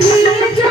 Thank you.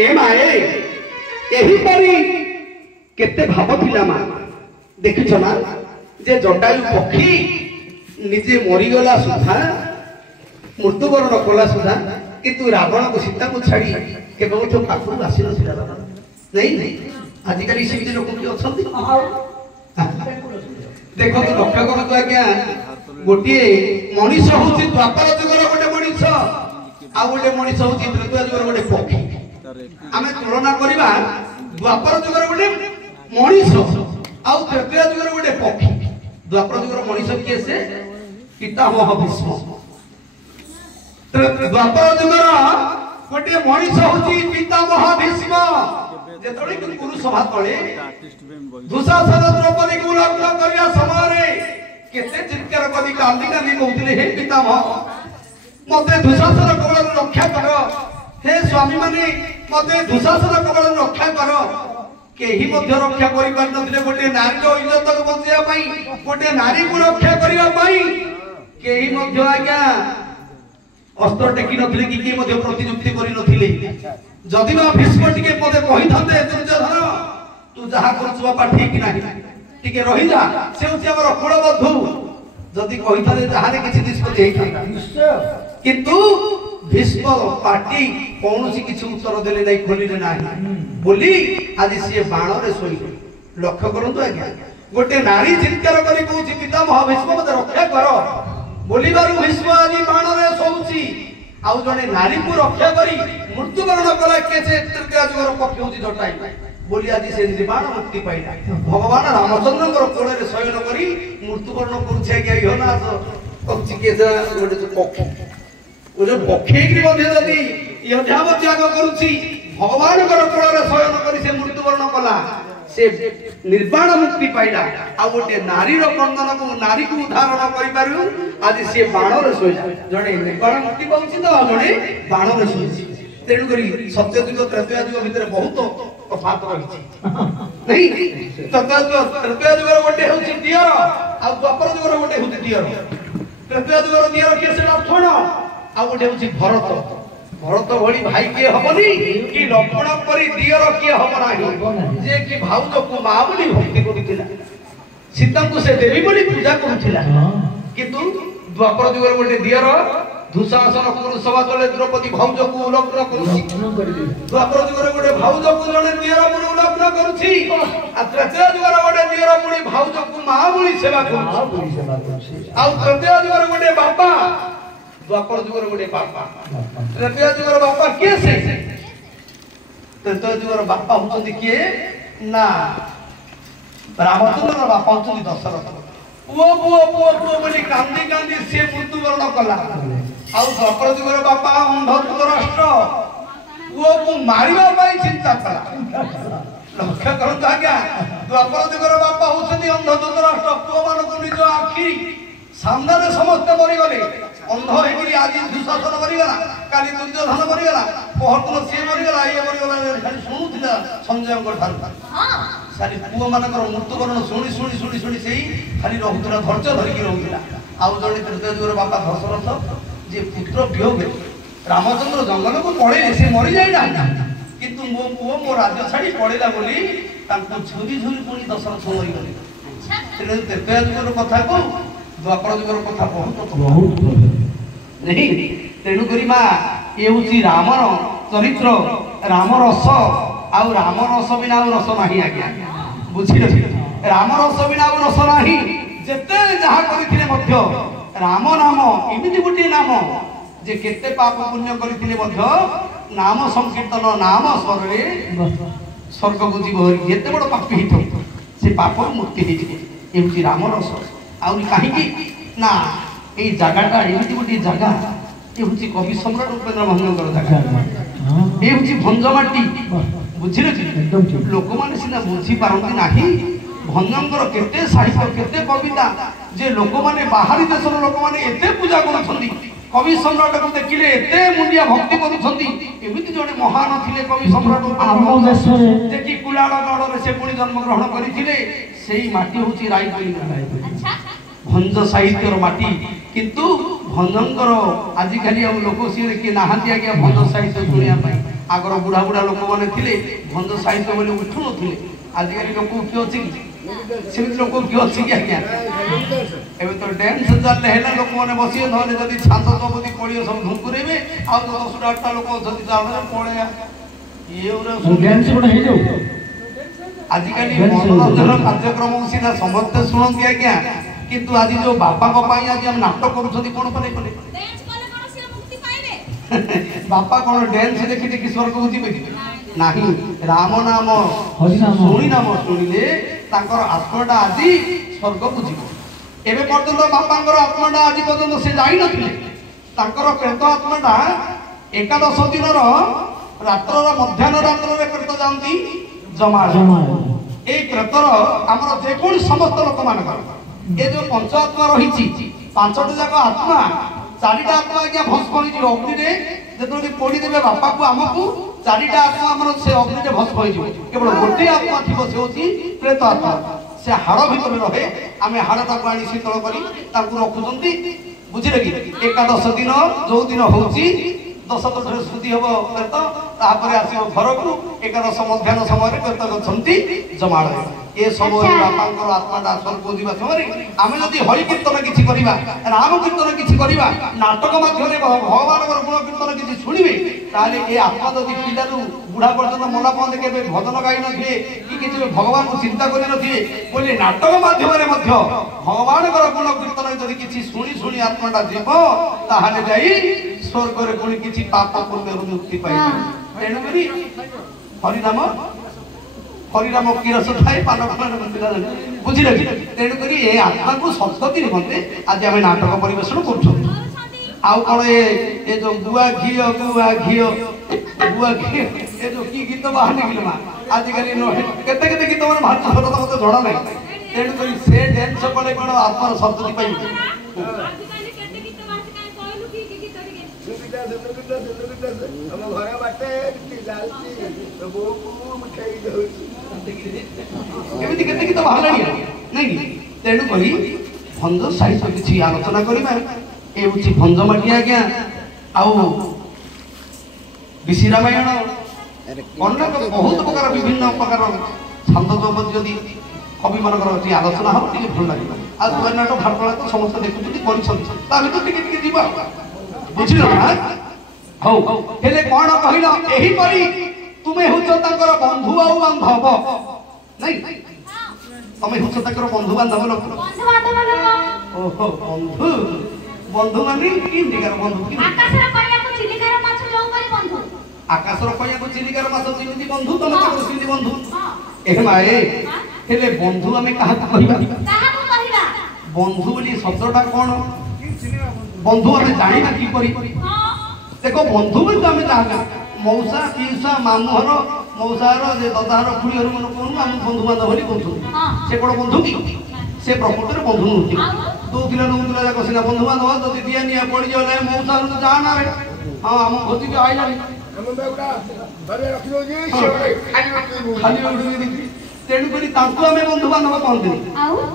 ए माए एही परी केते भाव थिला मा देखिछ ना जे जटायु पक्षी निजे मरीगला सुधा मृत्युवरण कला सुधा किंतु रावण को सीता को छाड़ी केवल तो पाखु आसी नथिला नहीं आजिकल से लोक कि अछंती देखो तो लक्ष्य कर तो आज्ञा गोटे मनीष होची द्वापर जुगर गोटे मनीष आ गोटे मनीष होची त्रेता जुगर गोटे पक्षी आमे तुलना करिबा द्वापर जुगर गोटे मनीष आ त्रेता जुगर गोटे पक्षी द्वापर जुगर मनीष किए से पितामह भीष्म द्वापर जुगर गोटे मनीष होची पितामह भीष्म जेतोड़ी गुरु सभा तळे दुशासन द्रौपदी को लग्न करिया समय रे केते चित्कार कदी कांदी कांदी कहउतिले हे पितामह मते दुशासन कबळ रक्षा कर हे स्वामी माने मते दुशासन कबळ रक्षा कर केही मध्य रक्षा करि पार नथिले गोटे नारी रो इज्जत को बचिया पई गोटे नारी को रक्षा करिया पई केही मध्य आज्ञा अस्त्र टेकी नथिले कि मध्य प्रतियुक्ति करि नथिले जदि बा भीष्म टिके पदे कहि थाते दुर्योधन तू जहा करछ बापा ठीक नाही टिके रहि जा से होछि हमर कुल बंधु जदि कहि थाते जहारे किछि निष्पत्ति हेइ थाता किंतु भीष्म पार्टी कोनोसी किछि उत्तर देले नै खोलिले नाही बोली आज से बाण रे सोई लक्ष्य करंतु आज्ञा गोटे नारी चित्कार करी कहूछि पितामह भीष्म मते रक्षा कर बोलिबारु भीष्म आज बाण रे सोउछि आउ जने नारी को रक्षा करी मृत्युवरण कला के से तृतीय जुगर पक्ष होची जटाई बोली आज से निर्वाण मुक्ति पाइला भगवान रामचंद्र कोळे रे शयन करी मृत्युवरण करूछे कि होना पक्षी के गोटे पक्षी ओ जो पक्षी की मध्य जदी यज्ञाव त्याग करूछि भगवान कोळे रे शयन करी से मृत्युवरण कला से निर्वाण मुक्ति पाइला आ गोटे नारी रो बंधन को नारी को उदाहरण करि पारु आज से बाण रे सोई जणे निर्वाण मुक्ति पाउछि तो जणे बाण रे सोई तेणु करी सत्य युग त्रेता युग भितर बहुत तफात रहिछि नहीं त्रेता युग गोटे होछि दियर आ द्वापर युग गोटे होछि दियर त्रेता युग दियर के से लक्ष्मण आ गोटे होछि भरत भरत भली भाई के हबनी कि लक्ष्मण परी दियर के हब नाही जे कि भाउज को मां बोली भक्ति करितिला सीता को से देवी बोली पूजा करुथिला किंतु द्वापर युग गोटे दियर दुशासन कुरु सभा तले द्रौपदी भाउज को उलग्न करूछि द्वापर जुगर गोटे भाउज को जने दियर मुनि उलग्न करूछि आ त्रेता जुगर गोटे दियर मुनि भाउज को मां बोली सेवा करूछि आ त्रेता जुगर गोटे बापा द्वापर जुगर गोटे बापा त्रेता जुगर बापा के से त्रेता जुगर बापा होचंदी के ना रामचंद्र बापा होचंदी दशरथ पुओ पुओ पुओ पुओ बोली कांदी कांदी से मृत्युवरण कला आउ द्वापर जुगर बापा अंध राष्ट्र पुओ को मारिबा पई चिंता कला लक्ष्य करत आज्ञा द्वापर जुगर बापा होचंदी अंध राष्ट्र पुओ मान को निज आखी सामने रे समस्त मरि गले अंध हेकि आज दुशासन मरि गला काली दुर्योधन मरि गला पहरतन से मरि गला ये मरि गला खाली सुनुथिला संजय को ठार सारी पुओ मानकर मृत्युवरण सुनी सुनी सुनी सुनी सेही खाली रहउतला धैर्य धरिकी रहउतला आउ जणी त्रेता जुगर बापा दशरथ जे पुत्र वियोग रामचंद्र जंगल को पड़े से मरि जाइला किंतु मो पुओ मो राज्य छाड़ी पड़ेला बोली तांको झुरी झुरी पुनी दशरथ मरि गले अच्छा त्रेता जुगर कथा को द्वापर जुगर कथा बहुत नहीं तेणु करी मा ये होची रामर चरित्र राम रस आउ राम रस बिना रस नाही आज्ञा बुझिले राम रस बिना रस नाही जेते जहा करिथिले मध्य राम नाम एमिति गुटी नाम जे केते पाप पुण्य करिथिले मध्य नाम संकीर्तन नाम स्वरे स्वर्ग को जीव एते बड़ पापी हितो से पाप मुक्ति हेछि ए होची राम रस आउ काहे की ना ए जगाटा एमिति गुटी जगा ए होची कवि सम्राट उपेंद्र भंजकर जगा ए होची भंजमाटी बुझिले लोक माने सिना बुझी पारंती नाही भंजंकर केते साहित्य केते कविता जे लोक माने बाहरी देशर लोक माने एते पूजा करछंदी कवि सम्राट को देखिले एते मुंडिया भक्ति करछंदी एमिति जने महान थिले कवि सम्राट आमो देशरे जे कि कुलाड़ा गड़ रे से पुनी जन्म ग्रहण करिथिले सेही माटी होची रायपुरी अच्छा भंज साहित्यर माटी किंतु भंजंकर आजिकाली लोक सी के नहांती आज्ञा भंज साहित्य शुणिया आगर बुढ़ा बुढ़ा लोक मैंने थे भंज साहित्य बोले उठू नथिले आजिकल लोक किए अच्छी सेमती लोक किए अच्छी कि आज्ञा एवं तो डांस चलने है लोक मैंने बसिए ना जब छात चौपदी पड़े सब धुकुरेबे आउ 10टा 8टा लोक पड़े ये आजिकल मनोरंजन कार्यक्रम सीना समस्ते शुणती आज्ञा किंतु आज जो बापा आज हम नाटक करूँ कौन कले बापा कौन डांस देखी देखी स्वर्ग को जीवे नहीं राम नाम शुणी नाम शुणिले आत्माटा आज स्वर्ग को जीव एवं पर्यटन बापा आत्माटा आज पर्यटन से जाई नथिले प्रेत आत्माटा एकादश दिन रात्र मध्याह्न रात्र प्रेत जाती जमा ए प्रेतर आमर जेकोन समस्त लोक मान ये जो पंच आत्मा रही 5टा जाक आत्मा 4टा आत्मा आज्ञा भस्म हो अग्नि जो पोड़ी देवे बापा को आमको 4टा आत्मा आम से अग्नि भस्म हो केवल गोटे आत्मा थी से हूँ प्रेत आत्मा से हाड़ भर रहे आम हाड़टा को आनी शीतल कर रखुंट बुझे कि एकादश दिन जो दिन हूँ 10 श्रुति हम प्रेत आसो घर को एकादश मध्याह्न समय प्रेत गति जमाड़ ये समय बापा आत्माटा स्वर्ग जीवा समय आम जदि हरि कीर्तन किसी राम कीर्तन किसी नाटक मध्य भगवान गुण कीर्तन किसी शुणे ताले ये आत्मा जदि पिला बुढ़ा पर्यटन मना पहले के भजन गाई नी कि किसी भगवान को चिंता कर बोले नाटक मध्यम भगवान गुण कीर्तन जदि किसी शुणी शुणी आत्माटा जीव ताहले जाई स्वर्ग रे पुणी किसी पाप पुण्य मुक्ति पाई तेणुक हरिनाम हरिनाम किरस थाए पान बुझे कि तेणुक ये आत्मा को सप्तती निमंते आज आम नाटक परिवेशन कर जो गुआ घी ये जो कि गीत बाहर निकल आजिकल केते गीत मैंने बाहर मत जड़ा ना तेणुक से डांस कले कौन आत्मार सप्तती पाई गीत बाहर नहीं तेणुक भंज साहित्य किसी आलोचना करवा ये हूँ भंजमाटी आज्ञा आउ विशी रामायण अनेक बहुत प्रकार विभिन्न प्रकार छांद चौपदी जदि कवि मान आलोचना हम टे भल लगे आज नाट भारतला तो समस्त देखुं कर बुझल ना हौ हेले कौन कहल यहीपरि तुम्हें हूँ बंधु आउ बांधव नहीं तुम्हें हूँ बंधु बांधव लोक ओहो बंधु बंधु मानी किंदिकार बंधु आकाशर कन्या को चिलिकार माछ जो परि बंधु आकाशर कन्या को चिलिकार माछ जिमिति बंधु तमे को सिमिति बंधु ए माए हेले बंधु हमें कहा कहबा बंधु बोली शब्दटा कौन बंधु हमें जानिबा की परि देखो बंधु बोली तो हमें जाना मौसा पीसा मामुहर मौसार जे ददाहर खुड़ीहर मन कोन हम बंधु बांधव बोली बंधु से कोन बंधु की से प्रकृतर बंधु नुति दो दिला नुतला जाक सिना बंधु बांधव जदि दिया निया पड़ी जाले मौसा तो जाना रे हां हम भोती के आइला रे हम बेउडा घरे रखि दो जी खाली उडी तेणु करी तांको हमें बंधु बांधव कहते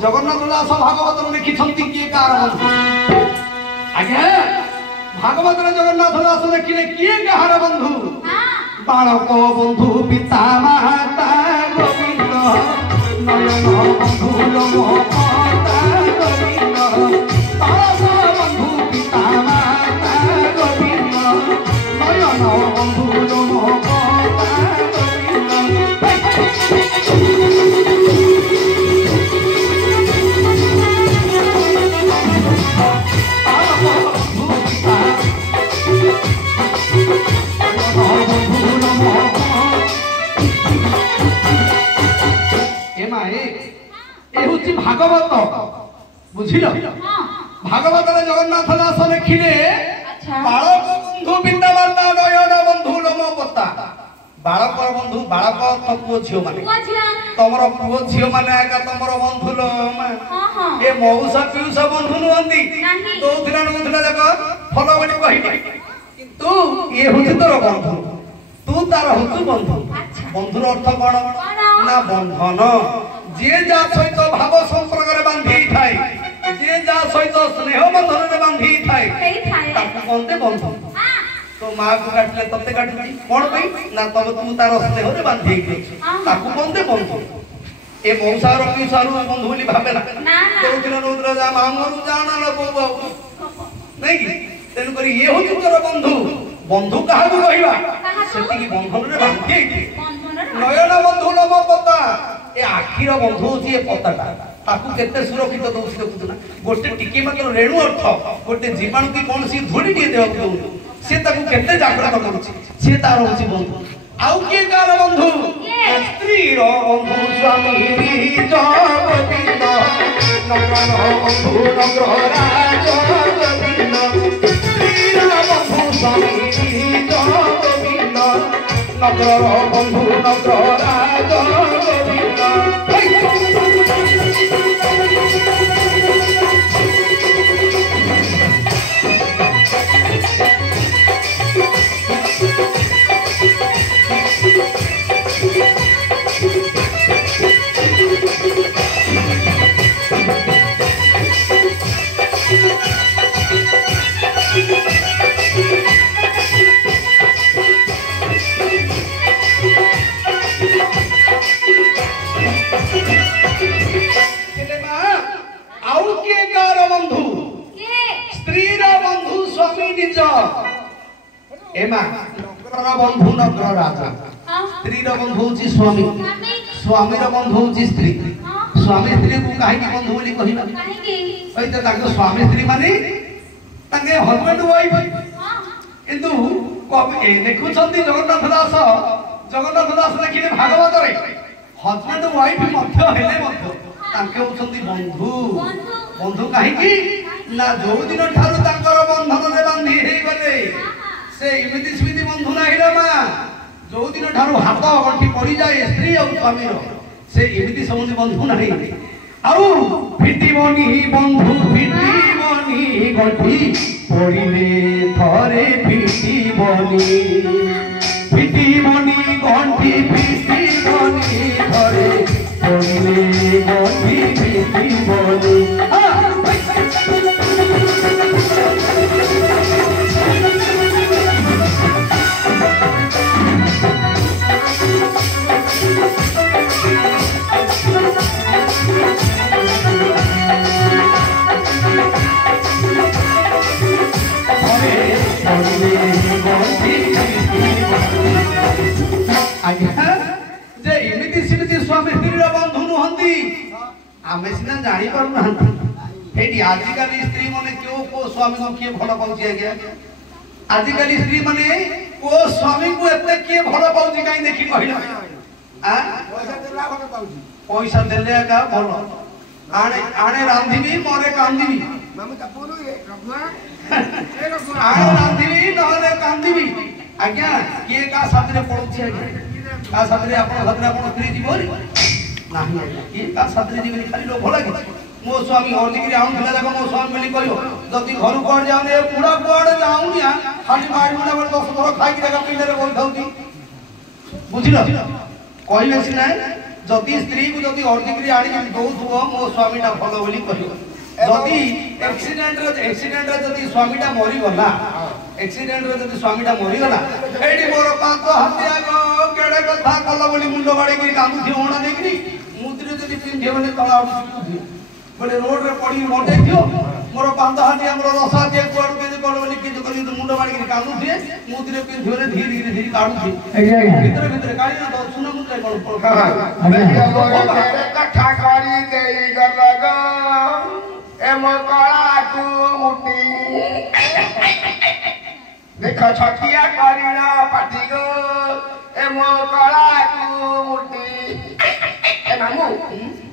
जगन्नाथ दास भागवत लिखिछंती किए कार बंधु आज्ञा भागवत जगन्नाथ दास लिखिले किए कहार बंधु बालक बंधु पिता माता गोविंद नयन बंधु लोम माता गोविंद बालक बंधु पिता माता गोविंद नयन बंधु लोम माता भागवत बुझिल भागवत जगन्नाथ दास लिखिले बालक बंधु पिता माता नयन बंधु लोम पता बालक बंधु बालक तो पुओ झियो माने तमरो पुओ झियो माने आका तमरो बंधु लोम ए मौसा पिउसा बंधु नहंती तो दिना जाक फलो बडी कहिबे किंतु ये होते तोर बंधु तू तार होतु बंधु बंधुर अर्थ कोन ना बंधन जे जा सहित भाव संपर्क रे बांधी थाई जे जा सहित स्नेह बंधन रे बांधी थाई ताकू कोनते बंधु तो माँ को काटले तते काटुची कौन पई ना तब तू तार स्नेह रे बांधी गई ताकू बंदे बंधु ए मौसार पिसार बंधु बोली भाबे ना देउतिर नौद्र जा मांगरू जाना न बोबो नहीं कि तेन करी ये होची तोर बंधु बंधु कहा को कहिबा सेति की बंधन रे बांधी नयन बंधु नम पता ए आखिर बंधु होची ए पताटा ताकू केते सुरक्षित दउछि देखु ना गोटे टिके मात्र रेणु अर्थ गोटे जीवाणु की कोन सी धुड़ी दिए देव दउ से ताकू केते जागृत करूछि से तार होछि बंधु आउ के कार बंधु स्त्री रो बंधु स्वामी जगदीन नगन बंधु नग्रह राज जगदीन स्त्री रो बंधु स्वामी जगदीन नग्रह बंधु नग्रह राज जगदीन बंधु नग्र राजा स्त्री बंधु होची स्वामी स्वामी बंधु होची स्त्री स्वामी स्त्री को काहे की बंधु बोली कहिबा काहे की ताको स्वामी स्त्री माने ताके हस्बैंड वाइफ किंतु कवि ए देखुछंती जगन्नाथ दास लिखिले भागवत रे हस्बैंड वाइफ मध्य हेले मध्य ताके होछंती बंधु बंधु काहे की ना जो दिन ठारू तांकर बंधन रे बांधी हे गले से इमिति स्मिति बंधु नाही रे मा जो दिन ठारू हाथ गंठी पड़ी जाए स्त्री और स्वामी रो से इमिति समुद्र बंधु नाही आउ फिटिबनी बंधु फिटिबनी गंठी पड़िले थरे फिटिबनी फिटिबनी गंठी फिटिबनी थरे पड़िले गंठी फिटिबनी जे इमिति सिमिति स्वामी स्त्री बंधु नुहंती आमे सिना जानि पारु नहंती हेटी आजिकाली स्त्री माने क्यों को स्वामी को किए भलो पाउची आज्ञा आजिकाली स्त्री माने को स्वामी को एते किए भलो पाउची काई देखि कहिला आ पैसा देले का भलो आणे आणे रांधीबी मोरे कांदीबी मामे कपूर रे रघुआ ए रघुआ आणे रांधीबी नहले कांदीबी आज्ञा किए का साथरे पड़ोची आज्ञा का साथरे आपण स्त्री जीवनी नाही किए का साथरे जीवनी खाली लो भला कि मो स्वामी अर्जिगिरी आउन खला जाको मो स्वामी मिली कहियो जति घर कोड जाउने पुडा कोड जाउनिया खाली मार मुडा बड 10 थोर खाइ कि जाका पिंडरे बोल खाउती बुझिलो कहिले सिना जति स्त्री को जति अर्जिगिरी आडी दउथुओ मो स्वामीटा भलो बोली कहियो जति एक्सीडेंट रे जति स्वामीटा मरि गला एक्सीडेंट रे जति स्वामीटा मरि गला एडी मोर पांच हत्या गो केडे कथा कला बोली मुंडो बाडी कि कामु थि ओणा देखि मुद्रे जति पिंधे बने तळा उठी बड़े रोड रे पड़ी मोटे थियो मोर पांच हत्या हमरो रसा जे कोड के कोड बोली कि कली मुंडो बाडी कि कामु थि मुद्रे पिंधे रे धीरे धीरे काढु थि भीतर भीतर काढी ना तो सुना मुद्रे कोन पळखा तेरे कथा करी देई गलगा ए मो कळा तू मुटी देख छटिया करिना पाटी गो ए मो कळा तू मुटी ए मामू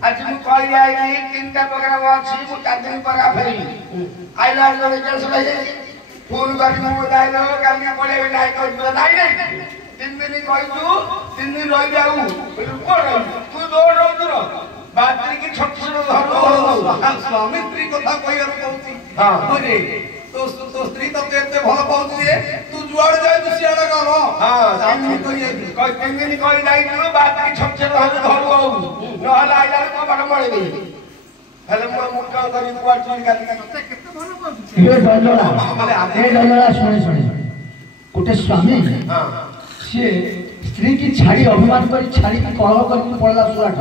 आज मु कहि आई तीनटा प्रोग्राम अछि मु कादिन परा फेरी आइला जने कैंसिल हो जाई फोन करी मु दाइलो काली पळे नाइ कहि नाइ नाइ 3 दिन कहि तू 3 दिन रहि जाऊ तू दौड़ रहो बातरी की छोटी धर स्वामी स्त्री कथा कहियार कहूची हां रे तो स्त्री तो एते भलो पाउची तू जुआड़ जाय तू सियाडा कर हां साथी कहि केंगनी कहि जाई तू बातरी छोटी धर न हला आइला को बड मळे दे हेले मो मुका करी कुआ चोरी गाली केते भलो पाउची ए डलला सुनी गोटे स्वामी सी स्त्री की छाड़ी अभिमान कर छाड़ी की कलह कर पड़ा सुराट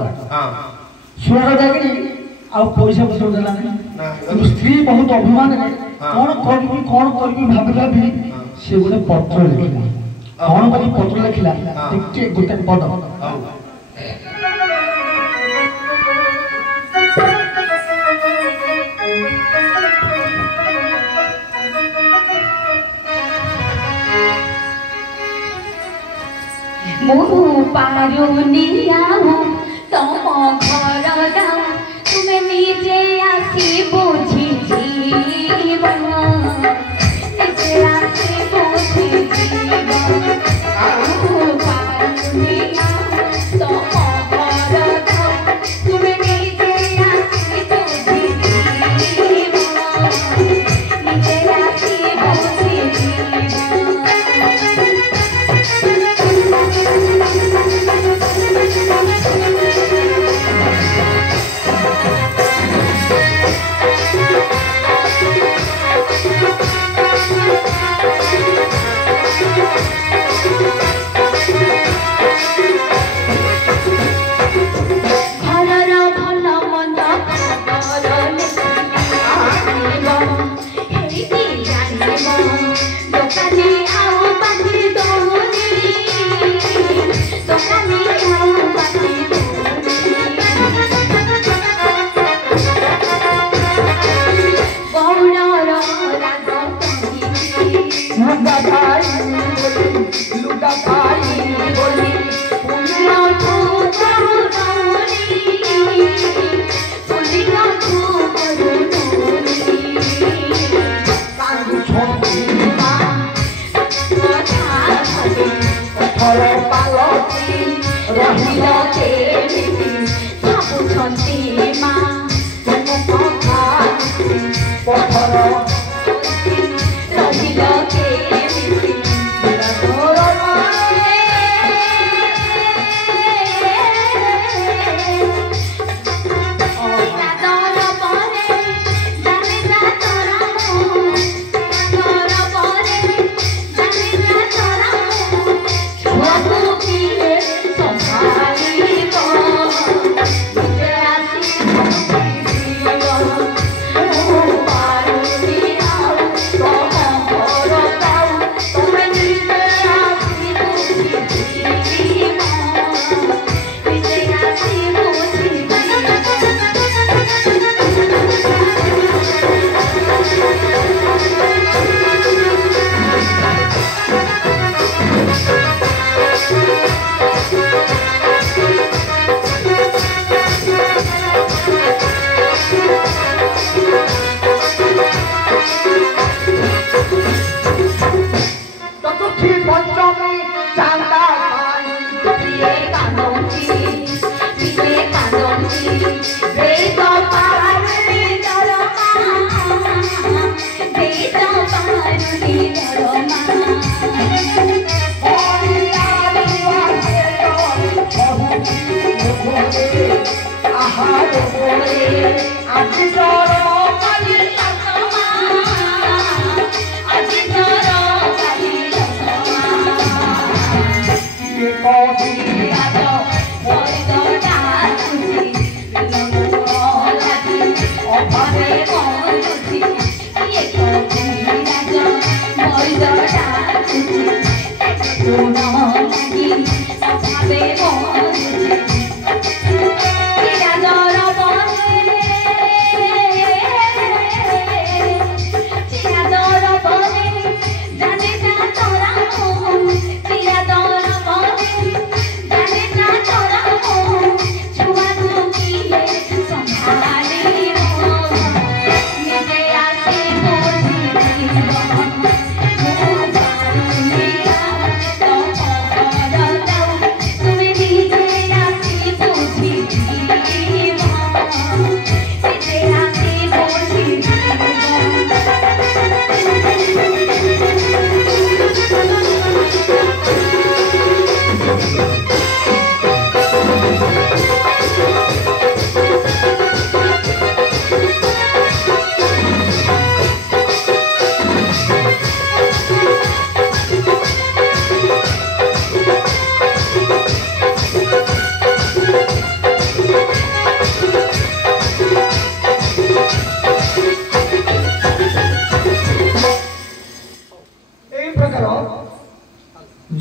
सुराट जाकि आउ पैसा पत्र देला स्त्री बहुत अभिमान कौन करी भाभी भाभी सी गोटे पत्र लिखला कौन करी पत्र लिखला गोटे पद मु पारुनी आऊ तम घर गाँव तुम्हें निजे आसी बुझी जीव निजे आसी बुझी जीव मु पारुनी आऊ तम घर गाँव तुम्हें निजे आसी बुझी जीव निजे आसी बुझी जीव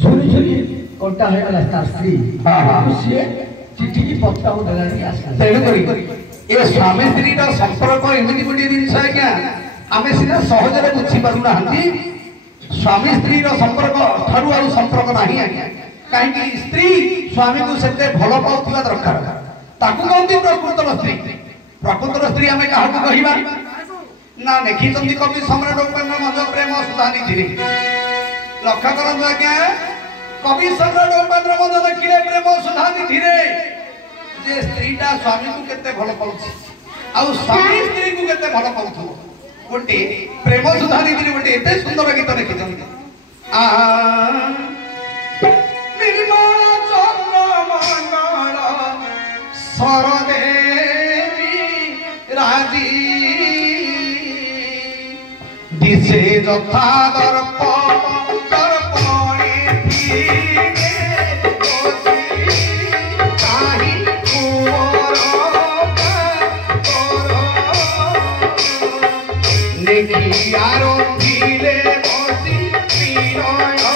ঝুরি ঝুরি কটা হয়ে গেল তার স্ত্রী সে চিঠি কি পত্তা দেলানি আসলে তেଣୁ କରି ଏ ସ୍ୱାମୀ ସ୍ତ୍ରୀର ସମ୍ପର୍କ ଏମିତି ଗୋଟିଏ ଜିନିଷ ଆଜ୍ଞା ଆମେ ସିନା ସହଜରେ ବୁଝିପାରୁନାହାନ୍ତି ସ୍ୱାମୀ ସ୍ତ୍ରୀର ସମ୍ପର୍କ ଠାରୁ ଆଉ ସମ୍ପର୍କ ନାହିଁ ଆଜ୍ଞା କାହିଁକି ସ୍ତ୍ରୀ ସ୍ୱାମୀକୁ ସେତେ ଭଲ ପାଉଥିବା ଦରକାର ତାକୁ କହନ୍ତି ପ୍ରକୃତର ସ୍ତ୍ରୀ ଆମେ କାହାକୁ କହିବା ନା ଲେଖିଛନ୍ତି କବି ସମ୍ରାଟ ଉପେନ୍ଦ୍ର ଭଞ୍ଜ ପ୍ରେମ ସୁଧାନିଧିରେ ଲକ୍ଷ୍ୟ କରନ୍ତୁ ଆଜ୍ଞା କବି ସମ୍ରାଟ ଉପେନ୍ଦ୍ର ଭଞ୍ଜ ଲେଖିଲେ ପ୍ରେମ ସୁଧାନିଧିରେ ଯେ ସ୍ତ୍ରୀଟା ସ୍ୱାମୀକୁ କେତେ ଭଲ ପାଉଛି ଆଉ ସ୍ୱାମୀ ସ୍ତ୍ରୀକୁ କେତେ ଭଲ ପାଉଥିବ ଗୋଟେ ପ୍ରେମ ସୁଧାନିଧିରେ ଗୋଟେ ଏତେ ସୁନ୍ଦର ଗୀତ ଲେଖିଛନ୍ତି ନିର୍ମଳ ଚନ୍ଦ୍ରମଣ୍ଡଳ ସରଦେବୀ ରାଜି দিছে যথা দর্প দর্পণে ফিরে বসি কাহি কুমর নেকি আরম্ভিলে বসি বিনয়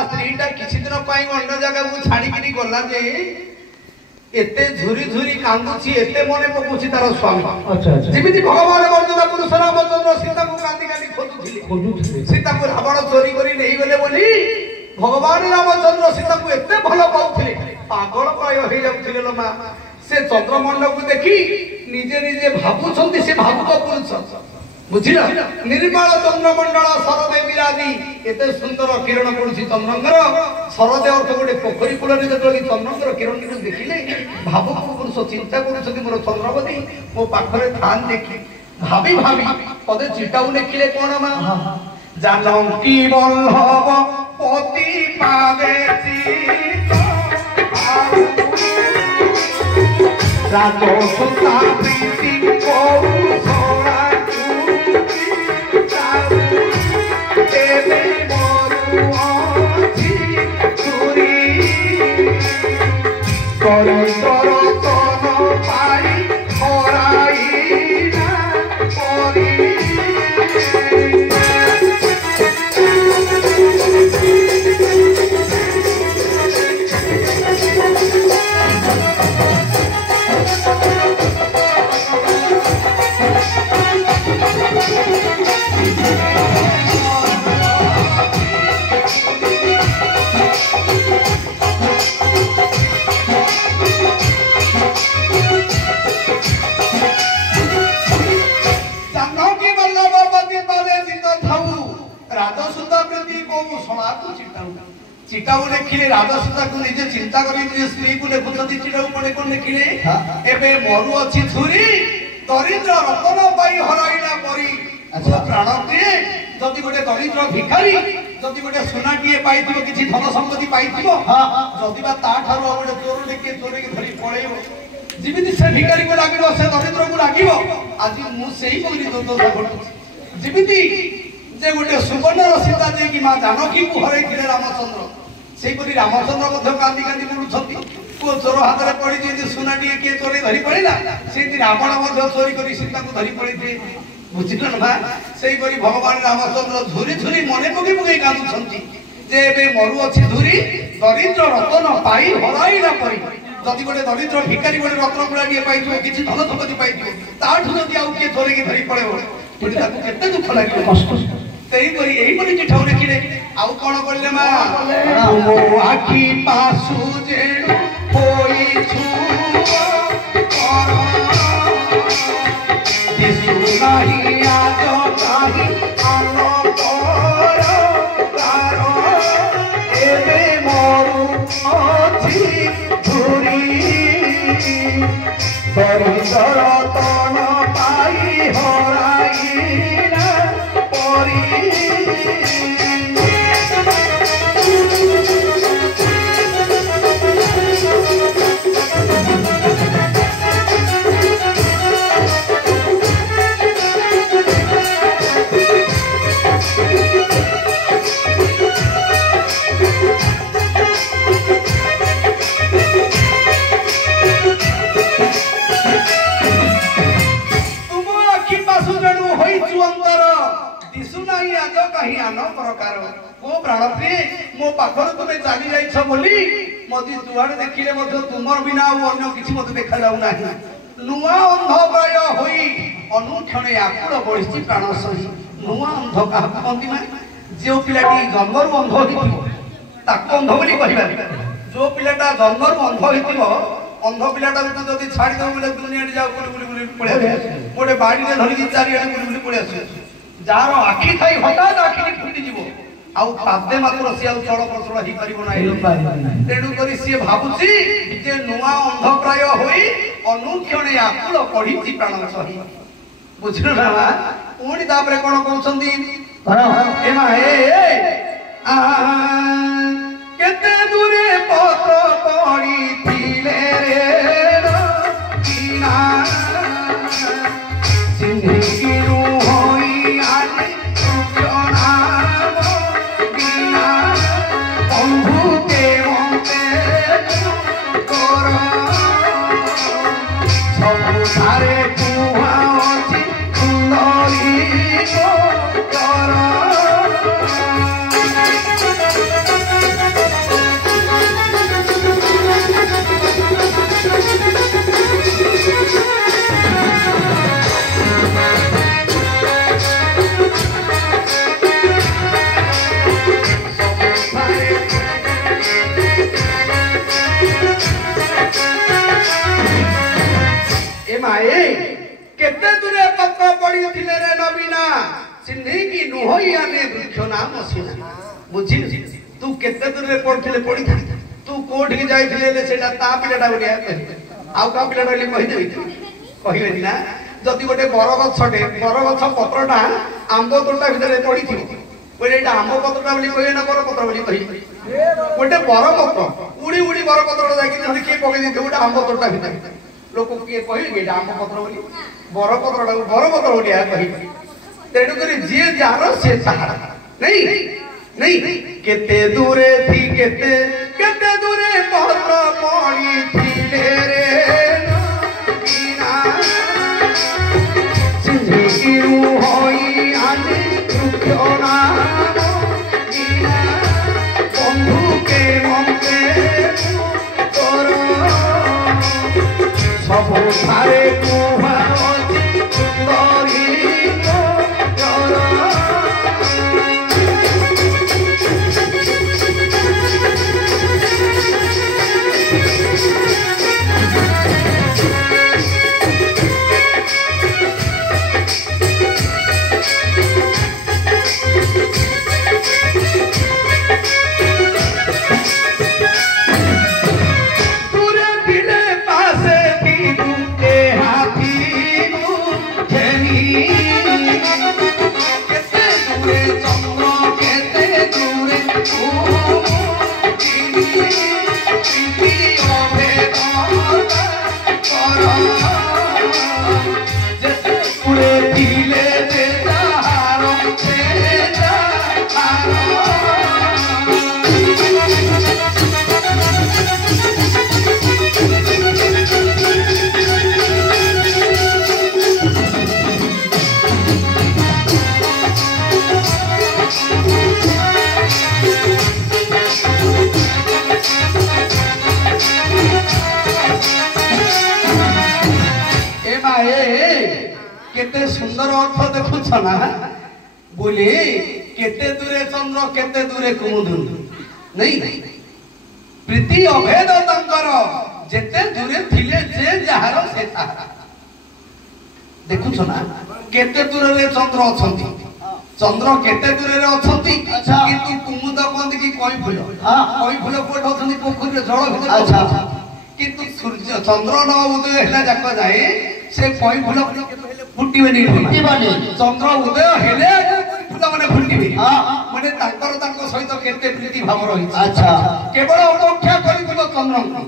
ସ୍ତ୍ରୀଟା କିଛି ଦିନ ପାଇଁ ଅନ୍ୟ ଜାଗାକୁ ଛାଡିକିରି ଗଲା ଯେ ଏତେ ଝୁରି ଝୁରି କାନ୍ଦୁଛି ଏତେ ମନେ ପକଉଛି ତାର ସ୍ୱାମୀ ଯେମିତି ଭଗବାନ ବର୍ଣ୍ଣନା ପୁରୁଷ ରାମଚନ୍ଦ୍ର ସୀତାକୁ କାନ୍ଦି କାନ୍ଦି ଖୋଜୁଥିଲେ ସୀତାକୁ ରାବଣ ଚୋରି କରି ନେଇଗଲେ ବୋଲି ଭଗବାନ ରାମଚନ୍ଦ୍ର ସୀତାକୁ ଏତେ ଭଲ ପାଉଥିଲେ ପାଗଳ ପ୍ରାୟ ହେଇଯାଉଥିଲେ ଲୋ ମା ସେ ଚନ୍ଦ୍ରମଣ୍ଡଳକୁ ଦେଖି ନିଜେ ନିଜେ ଭାବୁଛନ୍ତି ସେ ଭାବୁକ ପୁରୁଷ ବୁଝିଲ ନିର୍ମଳ ଚନ୍ଦ୍ରମଣ୍ଡଳ ଶରଦେ ବିରାଜି ଏତେ ସୁନ୍ଦର କିରଣ ପଡୁଛି ଚନ୍ଦ୍ରଙ୍କର ଶରଦେ ଅର୍ଥ ଗୋଟେ ପୋଖରୀ କୂଳରେ ଯେତେବେଳେ ଚନ୍ଦ୍ରଙ୍କର କିରଣକୁ ଦେଖିଲେ ଭାବୁକ ପୁରୁଷ ଚିନ୍ତା କରୁଛନ୍ତି ମୋର ଚନ୍ଦ୍ରବତୀ ମୋ ପାଖରେ ଥାଆନ୍ତି ଦେଖି ଭାବି ଭାବି ପଦେ ଚିଟାଉ ଲେଖିଲେ କଣ ମା ଜାନକୀ ବଲ୍ଲଭ ପତି ପାଦେ ରାଜସୁତା ପ୍ରୀତି କୌଶଳା चिटाऊ लेखिले राजसुता को निजे चिंता करी निजे स्त्री को लेखुछती चिटाऊ पड़े कोन लेखिले एबे मरु अछि छुरी दरिद्र रतन पाई हराइला परी अच्छा प्राण दिए जदि गोटे दरिद्र भिखारी जदि गोटे सोनाटीए पाइथिबो किछि धन संपत्ति पाइथिबो जदि बा ता ठारो गोटे चोर लेके चोरे के धरी पळेइबो जिबिति से भिखारी को लागिबो से दरिद्र को लागिबो आज मु सेही परि दोष घटुछि जिबिति जे गोटे सुवर्ण सीता जे कि मां जानकी को हराइथिले रामचंद्र सेपरी रामचंद्र मध्य कांदी कांदी बुलुछंती को चोर हाथ रे पड़ी जे सोनाटीए के चोरे धरी पड़िला सेति रावण मध्य चोरी करी सीता को धरी पड़िथे बुझिल ना सेपरी भगवान रामचंद्र झुरी झुरी मने पके पके कांदुछंती जे एबे मरु अछि धुरी दरिद्र रतन पाई हराइला परी जदि गोटे दरिद्र भिखारी गोटे रत्न गुड़ाटिए पाइथिबो किछि धन संपत्ति पाइथिबो ताठु जदि आउ के चोरे के धरी पड़ेबो पुटी ताकू केते दुख लागिबो कष्ट तेईपरी एहीपरी चिठाउ लिखिले आउ कोन करले मा मो आखी पासु जेणु होई छुआ दिसु नाही आज काही आनो पर तारो एबे मोरु अछि धुरी दरिद्र तन पाई हराइला परी दिशु नहीं आज कहीं आन प्रकार मो प्राण प्रिय मो पाखर तुम चली जाइछ बोली मते दुआर देखिले मते तुमर बिना अन्य किछि मते देखा जाउ नाही नुआ अंध प्राय होई अनुक्षणे आकुल बढ़िछि प्राण सही नुआ अंध का कहंती माने जो पिलाटी जन्मरु अंध होइथिबो ताको अंध बोली कहिबा जो पिलाटा जन्मरु अंध होइथिबो अंध पिलाटा जदि छाड़ी दो बोले दुनिया जाऊ बुली पळे मोटे बाड़ी रे धरि चारि आडे बुली पळे आसे जार आखि थाई हठात आखि फुटी जीवो आउ पादे मात्र से आउ चल प्रचल ही परिबो नाही तेणु करी से भाबुची जे नुआ अंध प्राय होई अनुक्षणे आकुल पढिची प्राण सही बुझिलो ना पुणी तापरे कोन कहउछंती ए मा ए आ केते दूरे पत्र पड़ी थिले रे कीना जिंदगी रू होई आले सुखना बिना बंधु के मोते करो सब सारे कुआ अछि सुंदरी को करो केते दूरे पत्र पड़ी थिले रे नबीना सिंधी की नुहई आने वृक्ष नाम सीना बुझी तू केते दूरे पड़थिले पड़ी तू कोठ की जाइथिले ले सेटा ता पिलाटा बडिया आउ का पिलाटा ले कहि देबी कहिबे ना जति गोटे बरगछटे बरगछ पत्रटा आंबो तोटा भितरे पड़ी थिबो बोले एटा आंबो पत्रटा बोली कहिबे ना बरपत्र बोली कहिबे गोटे बरपत्र उड़ी उड़ी बरपत्रटा जाकी धरि के पकई दे गोटे आंबो तोटा भितरे लोक किए कहिबे एटा आंबो पत्र बोली बरपत्रटा बरपत्र बोली आ कहिबे तेणु करी जे जार से तार नहीं नहीं केते दूरे थी केते केते दूरे पत्र पड़ी थिले रे बिना जिंदगी रू होई आने रुखना बिना बंधु के मते करो सब सारे कुहा अछि सुंदरी को करो केते सुंदर अर्थ देखुछ ना बोले केते दूरे चंद्र केते दूरे कुमुद नहीं प्रीति अभेद तंकर जेते दूरे थिले जे जहार से तारा देखुछ ना केते दूरे रे चंद्र अछंती चंद्र केते दूरे रे अछंती किंतु कुमुद कोंद की कोई फूल कोठ अछंती पोखरी रे जळ भितर अच्छा किंतु सूर्य चंद्र न उदय हेला जाक जाए से कोई फूल फुटिबे नहीं चंद्र उदय हेले फूल माने फुटिबे माने तांकर तांको सहित केते प्रीति भाव रही अच्छा केवल अपेक्षा करिबो चंद्र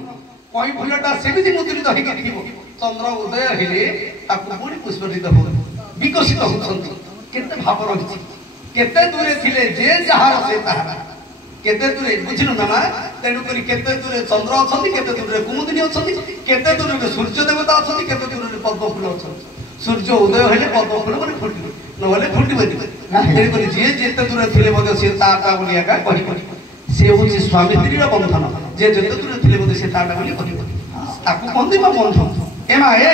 कोई फूलटा सेमिति मुद्रित होई के दिबो चंद्र उदय हेले ताकु पुणी पुष्पित हो विकसित होछंती केते भाव रही केते दूरे थिले जे जहार से तारा केते दूरे बुझिनु ना तेनु करी केते दूरे चंद्र अछंती केते दूरे कुमुदिनी अछंती केते दूरे सूर्य देवता अछंती केते दूरे पद्म फूल अछंती सूर्य उदय हेले पद्म फूल माने फुटिबे নহলে ফুটিবনি তেଣୁକରି ଯିଏ ଯେତେ ଦୂର ଥିଲେ ମଧ୍ୟ ସେ ତାଟା ବୋଲି ଏକା କହିବ ସେ ହଉଛି ସ୍ୱାମୀ ସ୍ତ୍ରୀର ବନ୍ଧନ ଯେ ଯେତେ ଦୂର ଥିଲେ ମଧ୍ୟ ସେ ତାଟା ବୋଲି କହିବ ତାକୁ କହନ୍ତି ବା ବନ୍ଧନ ଏ ମା ଏ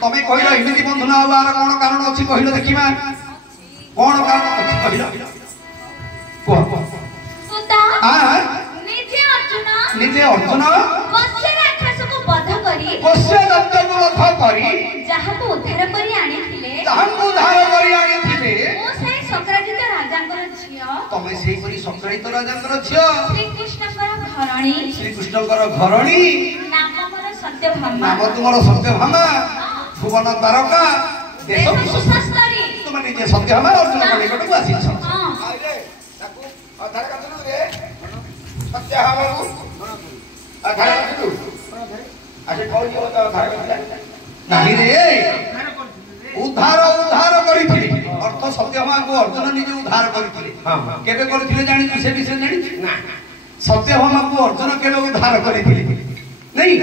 ତମେ କହିଲ ଏମିତି ବନ୍ଧନ ଆଉ ଆର କଣ କାରଣ ଅଛି କହିଲ ଦେଖିବା କଣ କାରଣ ଅଛି କହିଲ କୁହ ନିଜେ ଅର୍ଜୁନ ରାକ୍ଷସକୁ ବଧ କରି ଯାହାକୁ ଉଦ୍ଧାର କରି ଆଣିଥିଲେ ଓ ସେଇ ଶକ୍ରାଜିତ ରାଜାଙ୍କର ଝିଅ ତମେ ସେଇପରି ଶକ୍ରାଜିତ ରାଜାଙ୍କର ଝିଅ ଶ୍ରୀକୃଷ୍ଣଙ୍କର ଘରଣୀ ନାମ ତୁମର ସତ୍ୟଭାମା ଭୁବନ ଦ୍ୱାରକା ତୁମେ ନିଜେ ସତ୍ୟଭାମା ଅର୍ଜୁନଙ୍କ ନିକଟକୁ ଆସିଛ ନାହିଁ ରେ ଉଦ୍ଧାର କରିଥିଲେ ଅର୍ଥ ସତ୍ୟଭାମାଙ୍କୁ ଅର୍ଜୁନ ନିଜେ ଉଦ୍ଧାର କରିଥିଲେ କେବେ କରିଥିଲେ ଜାଣିଛୁ ସେ ବିଷୟ ଜାଣିଛୁ ନା ସତ୍ୟଭାମାଙ୍କୁ ଅର୍ଜୁନ କେବେ ଉଦ୍ଧାର କରିଥିଲେ ନାଇଁ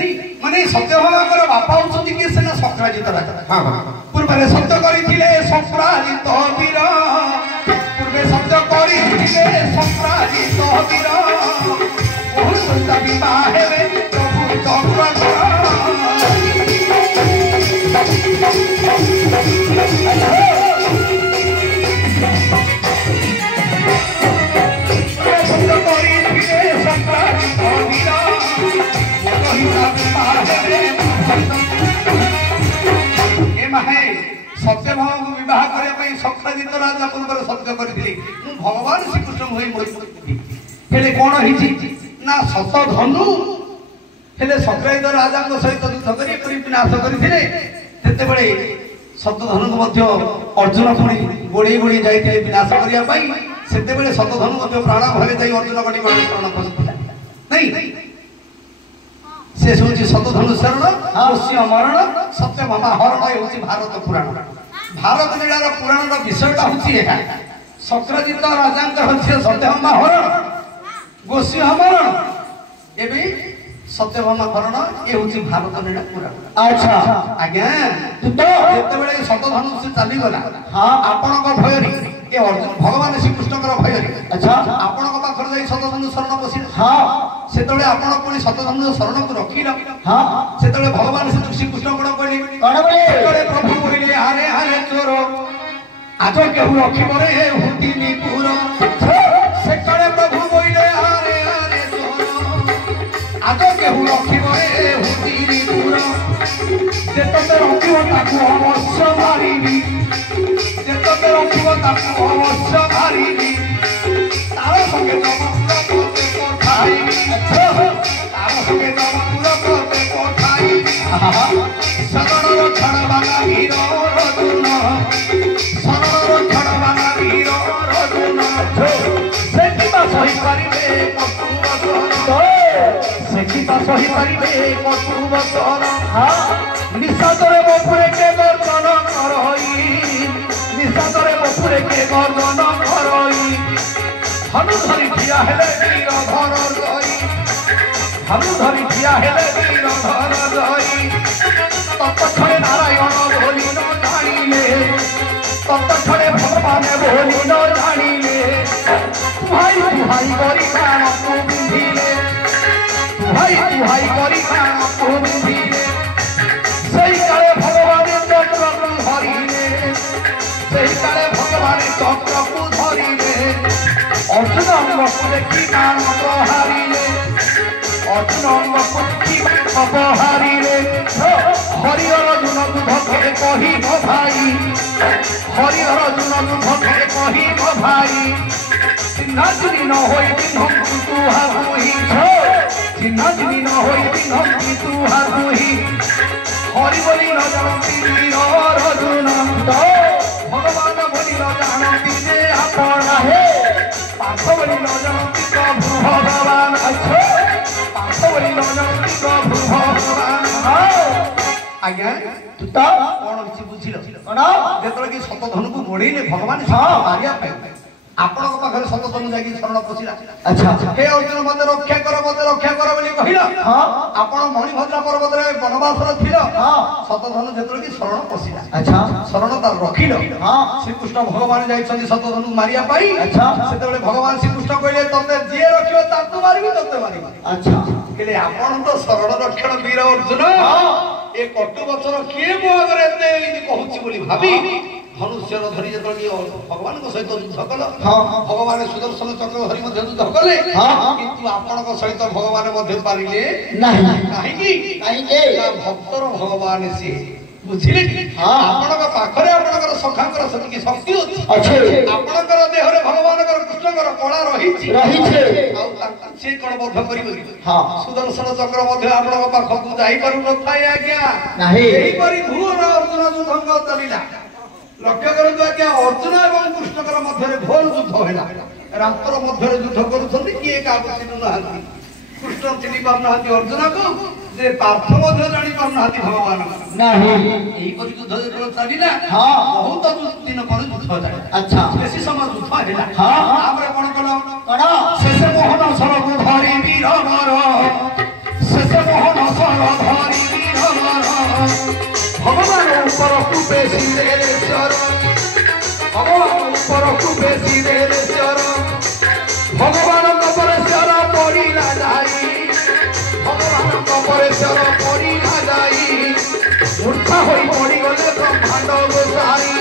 ମାନେ ସତ୍ୟଭାମାଙ୍କର ବାପା ହଉଛନ୍ତି କିଏ ସେନା ଶକ୍ରାଜିତ ରାଜା ପୂର୍ବରେ ସତ୍ୟ କରିଥିଲେ ଶକ୍ରାଜିତ ବୀର ପୂର୍ବେ ସତ୍ୟ କରିଥିଲେ ଶକ୍ରାଜିତ ବୀର ବହୁତ ବିବାହ ହେବେ ପ୍ରଭୁ ଚକ୍ର ସତ୍ୟଭାମକୁ ବିବାହ କରିବା ପାଇଁ ଶକ୍ରାଜିତ ରାଜା ପୂର୍ବରୁ ସତ୍ୟ କରିଥିଲି ମୁଁ ଭଗବାନ ଶ୍ରୀକୃଷ୍ଣ ହୋଇ ମରିଥିଲି ହେଲେ କଣ ହେଇଛି ନା ଶତଧନୁ ହେଲେ ଶକ୍ରାଜିତ ରାଜାଙ୍କ ସହିତ ଯୁଦ୍ଧ କରି ବିନାଶ କରିଥିଲେ ସେତେବେଳେ ଶତଧନୁକୁ ମଧ୍ୟ ଅର୍ଜୁନ ପୁଣି ଗୋଳେଇ ଗୋଳେଇ ଯାଇଥିଲେ ବିନାଶ କରିବା ପାଇଁ ସେତେବେଳେ ଶତଧନୁ ମଧ୍ୟ ପ୍ରାଣ ଭରେ ଯାଇ ଅର୍ଜୁନଙ୍କ ନିକଟରେ ପ୍ରାଣ ପଶିଥିଲା ନାଇଁ ସେ ହେଉଛି ଶତଧନୁ ଶରଣ ସିଂହ ମରଣ ସତ୍ୟଭାମା ହରଣ ହେଉଛି ଭାରତ ପୁରାଣ ଭାରତ ଲୀଳାର ପୁରାଣର ବିଷୟଟା ହେଉଛି ଏହା ଶକ୍ରାଜିତ ରାଜାଙ୍କର ଝିଅ ସତ୍ୟଭାମା ହରଣ ଗୋସିଂହ ମରଣ ଏବେ ସତ୍ୟଭାମା ହରଣ ଏ ହେଉଛି ଭାରତ ଲୀଳା ପୁରାଣ ଆଚ୍ଛା ଆଜ୍ଞା ଯେତେବେଳେ ଶତଧନୁ ସେ ଚାଲିଗଲା ଆପଣଙ୍କ ଭୟରେ ଏ ଅର୍ଜୁନ ଭଗବାନ ଶ୍ରୀକୃଷ୍ଣଙ୍କର ଭୟରେ ଆଚ୍ଛା ଆପଣଙ୍କ ପାଖରେ ଯାଇ ଶତଧନୁ ଶରଣ ବସିଲେ ସେତେବେଳେ ଆପଣ ପୁଣି ଶତଧନୁ ଶରଣକୁ ରଖିଲ ସେତେବେଳେ ଭଗବାନ ଶ୍ରୀକୃଷ୍ଣ କଣ କହିଲେ ସେତେବେଳେ ପ୍ରଭୁ କହିଲେ ହାରେ ହାରେ ଚୋର ଆଜ କେହୁ ରଖିବ ରେ ହୁତିନି ପୁର ସେତେବେଳେ ପ୍ରଭୁ କହିଲେ ହାରେ ହାରେ ଚୋର ଆଜ କେହୁ ରଖିବ ରେ ହୁତିନି ପୁର ଯେତେବେଳେ ରଖିବ ତାକୁ ଅବଶ୍ୟ ମାରିବି ଯେତେବେଳେ ରଖିବ ତାକୁ ଅବଶ୍ୟ ମାରିବି ତାର ସଙ୍ଗେ ଶରଣର ଛଡ଼ବାନା ବୀର ରଜୁନ ଶରଣର ଛଡ଼ବାନା ବୀର ରଜୁନ ସେଠିବା ସହିପାରିବେ ସେଠିବା ସହିପାରିବେ କଟୁବଚନ ନିଶାଦରେ ବପୁରେ କେ ଗର୍ଜନ କରଇ ନିଶାଦରେ ବପୁରେ କେ ଗର୍ଜନ କରଇ ଧନୁ ଧରି ଠିଆ ହେଲେ ବୀର ଧର ଜଇ ଧନୁ ଧରି ଠିଆ ହେଲେ ବୀର ଧର ଜଇ ତତ୍କ୍ଷଣେ ନାରାୟଣ ବୋଲି ନ ଜାଣିଲେ ତତ୍କ୍ଷଣେ ଭଗବାନ ବୋଲି ନ ଜାଣିଲେ ତୁହାଇ ତୁହାଇ କରି କାଣକୁ ବିନ୍ଧିଲେ ତୁହାଇ ତୁହାଇ କରି କାଣକୁ ବିନ୍ଧିଲେ ସେଇ କାଳେ ଭଗବାନ ଚକ୍ରକୁ ଧରିଲେ ସେଇ କାଳେ ଭଗବାନ ଚକ୍ରକୁ ଧରିଲେ ଅର୍ଜୁନ ଅଙ୍ଗକୁ ଦେଖି କାଣ ପ୍ରହାରିଲେ ଅର୍ଜୁନ ଅଙ୍ଗକୁ ଦେଖି ଅପହାରିଲେ ହରିହର ଜୁନ ଦୁଃଖରେ କହିବ ଭାଇ ହରିହର ଜୁନ ଦୁଃଖରେ କହିବ ଭାଇ ଚିହ୍ନାଚିନି ନ ହୋଇ ବିନ୍ଧନ୍ତି ତୁହାକୁ ହି ଚିହ୍ନାଚିନି ନ ହୋଇ ବିନ୍ଧନ୍ତି ତୁହାକୁ ହି ହରି ବୋଲି ନ ଜାଣନ୍ତି ବୀର ଅର୍ଜୁନ ଭଗବାନ ବୋଲି ନ ଜାଣନ୍ତି ଯେ ଆପଣ ହେ ପାଠ ବୋଲି ନ ଜାଣନ୍ତି ପ୍ରଭୁ ଭଗବାନ ପାଠ ବୋଲି ନ ଜାଣନ୍ତି ପ୍ରଭୁ ଭଗବାନ ଆଜ୍ଞା କଣ କିଛି ବୁଝିଲ କଣ ଯେତେବେଳେ କି ଶତଧନୁକୁ ଗୋଡେଇଲେ ଭଗବାନ ମାରିବା ପାଇଁ ଆପଣଙ୍କ ପାଖରେ ଶତଧନୁ ମୁଁ ଯାଇକି ଶରଣ ପଶିଲା। अच्छा हे अर्जुन मते रक्षा कर बोली कहिला। हाँ आपण मणिभद्रा पर्वत रे वनवास थिल। हाँ शतधनु जेतले कि शरण पशिला। अच्छा शरण तार रखिल। हाँ श्री कृष्ण भगवान जाइछन्ति शतधनु मारिया पाई। अच्छा सेतबेले भगवान श्री कृष्ण कहले तते जे रखियो ताकू मारिबी तते मारिबी। अच्छा कहले आपण तो शरण रक्षण वीर अर्जुन। ए कटु वचन किए मो अगर एते कहूची बोली भाबी धनुष्य धरी जेतले भगवान को सहित युद्ध कल। हाँ भगवान सुदर्शन चक्र धरी मध्य युद्ध कले। हाँ किंतु आपनक सहित भगवान मध्य पारिले नहीं काहेकि कहीं भक्तर भगवान से बुझिले कि हाँ आपनक पाखरे आपनकर सखाकर सती शक्ति अछि। अच्छे आपनकर देह रे भगवानकर कृष्णकर कला रहिछि रही छे आउ से कोन बद्ध करिबो। हाँ सुदर्शन चक्र मध्य आपनक पाखकु जाई पारु नथाय आज्ञा। नहीं एही परि घोर अर्जुन युद्ध चलिला। लक्ष्य करନ୍ତୁ आज्ञा अर्जुन एवं कृष्णकर मध्य घोर युद्ध होला। रात्र मध्य युद्ध करूछन्ति किए काबु चिनु नाहंती। कृष्ण चिनि पारनाहंती अर्जुन को जे पार्थ मध्य जानि पारनाहंती भगवान नहीं एही परि युद्ध जेतले चलिला। हाँ बहुत दिन पर युद्ध जाला। अच्छा बेसी समय युद्ध होला। हाँ हमरे कोन कोन कड़ा शेष मोहन सरगु धरि वीर मर शेष मोहन सर धरि वीर मर भगवान ऊपर कु बेसी देले चर भगवान ऊपर कु बेसी देले चर भगवान पर चर पड़िला जाई भगवान पर चर पड़िला जाई मूर्छा होई पड़ी गले ब्रह्मांड गोसाई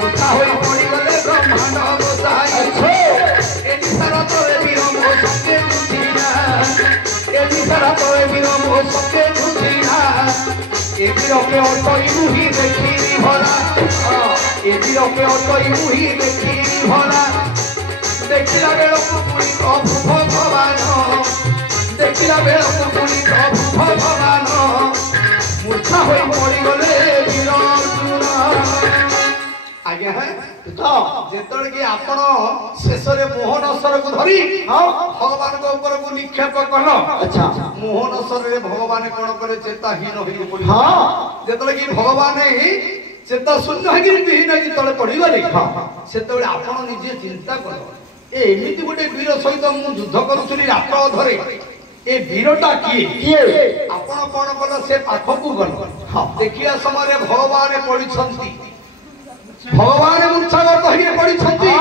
मूर्छा होई पड़ी गले ब्रह्मांड गोसाई एनी सारा तोरे वीर मो सके बुझिना एनी सारा तोरे वीर मो सके बुझिना ए वीर के अटई मुही देखिनी भला ए वीर के अटई मुही देखिनी भला देखिला बेलକୁ पुणी प्रभु भगवान देखिला बेलକୁ पुणी प्रभु भगवान मूर्छा होई पड़ी गले वीर अर्जुन। आज्ञा है तो जेतले कि आपण शेषरे मोहन असर को धरी भगवान को ऊपर को निक्षेप कल। अच्छा मोहन असर रे भगवान कोन करे चेताहीन होई पड़ी। हाँ जेतले कि भगवान ही चेता शून्य होई विहीन कि तळे पड़ी गले। सेतबेले आपण निजे चिंता कर ए एमिति गोटे वीर सहित मु युद्ध करूछली रात्र धरे ए वीरटा किए किए आपण कोन कल से पाखकु गल। देखिया समय भगवान पड़िछंती भगवान मूर्छागत होई पड़िछंती।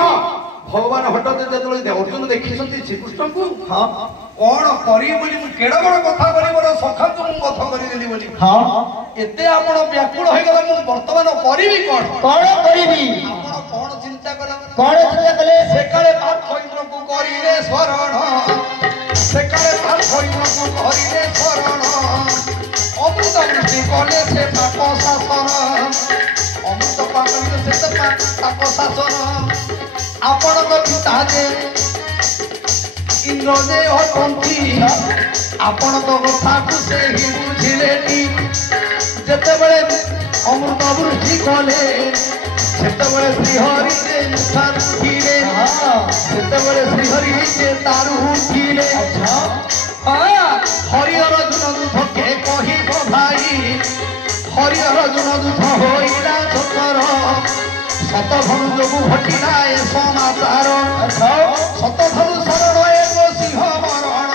भगवान हठात जेतले अर्जुन देखिछंती श्रीकृष्ण को कोन करी बोली मु केडा बड़ कथा करी मोर सखा को मु कथा करी देली बोली। हाँ एते आपण व्याकुल होई गला मु वर्तमान करिवि कोन करिबी आपण कोन चिंता कला चिंता कले से काले पार्थ इंद्र को करिले शरण से काले पार्थ इंद्र को करिले शरण अमृत वृष्टि कले से पाप शासन अमृत पाकले से पाप शासन आपण को पिता जे इंद्र जे अटंती आपण को कथा को से ही बुझिलेनी जते बेले अमृत वृष्टि कले सेतबेले श्रीहरि जे मुठा उठिले सेतबेले श्रीहरि जे तारु उठिले। हरि अर्जुन दुध के कहिब भाई हरि अर्जुन दुध होइला सतर शतधनु जोगु घटिला ए समाचार शतधनु शरण एगो सिंह मरण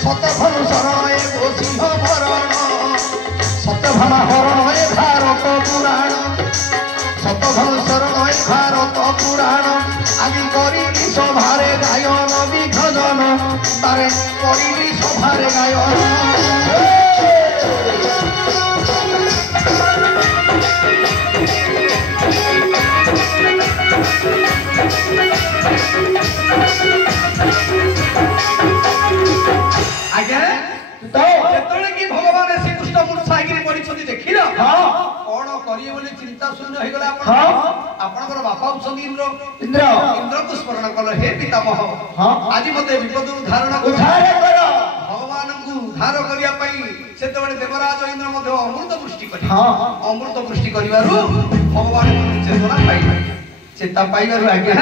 शतधनु शरण एगो सिंह मरण सत्यभामा हरण ए भारत पुराण शतधनु शरण ए भारत पुराण आदि करी सभारे गायन विघजन तारे करी सभारे गायन। आज्ञा तो जेतले कि भगवान श्रीकृष्ण मूर्छा गिरी पड़िछथि देखिल कोन करिए बोली चिंता शून्य होई गला आपण आपनकर बापा उछन इंद्र इंद्र इंद्र को स्मरण कल हे पितामह आज मते विपद धारण करो भगवान को उद्धार करिया पई सेतबेले देवराज इंद्र मते अमृत वृष्टि करि अमृत वृष्टि करिवारु भगवान चेतना पाइले चेता पाइबारु आज्ञा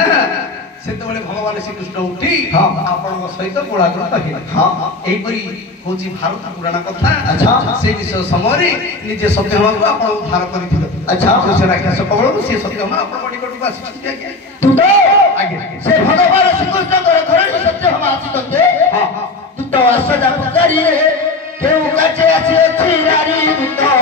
सेतबेले भगवान श्रीकृष्ण उठी आपण सहित कोलाग्रत हेले एही परी होची भारत पुराण कथा। अच्छा से विषय समय निजे सत्यमा को आपण उद्धार करिथिले। अच्छा से राक्षस कबळ से सत्यमा आपण निकट को आसी तू तो से भगवान श्रीकृष्णଙ୍କର ଘରଣୀ ସତ୍ୟଭାମା ଆସିଛନ୍ତି ଦୂତ ଆସଜା ପଚାରିଲେ କେଉଁ କାର୍ଯ୍ୟ ଅଛି ନାରୀ ଦୂତ